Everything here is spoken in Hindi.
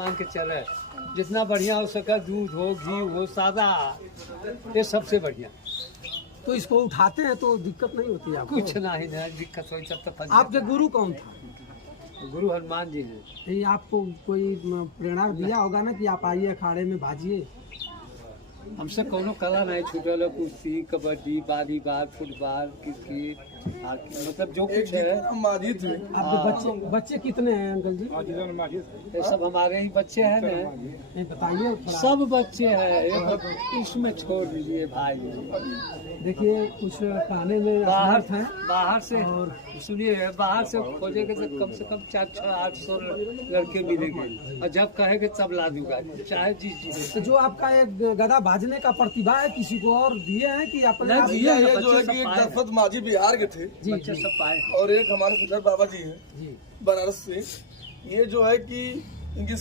मान के चले जितना बढ़िया हो सके, दूध हो, घी हो, सादा, ये सबसे बढ़िया। तो इसको उठाते हैं तो दिक्कत नहीं होती आपको? कुछ नहीं ना दिक्कत हो, सब तो फंस आपके गुरु कौन था? जाते। गुरु हनुमान जी हैं। ये आपको कोई प्रेरणा दिया होगा ना कि आप आइए अखाड़े में भाजिए? हमसे कोनो कला नहीं छूटल है, कुश्ती, kabaddi, volleyball, football, cricket, hockey, मतलब जो कुछ है। आपके बच्चे कितने हैं अंकल जी? ये सब हमारे ही बच्चे हैं ना। नहीं बताइए थोड़ा। सब बच्चे हैं, इसमें छोड़ दीजिए भाई। देखिए कुछ कहने में बाहर असमर्थ हैं। बाहर से सुनिए, बाहर से खोजेंगे तो कम से कम 400-800 लड़के मिलेंगे, और जब कहेंगे तब ला दूंगा, चाहे जी। तो जो आपका एक गदा भाजने का प्रतिभा है, किसी को और दिए हैं कि अपने नहीं, आप? दिए हैं, ये बच्चे जो है सब कि एक पाए हैं। दशरथ माझी बिहार के थे जी बच्चे जी सब पाए। और एक हमारे सिद्धर बाबा जी हैं जी। बनारस से। ये जो है कि इनकी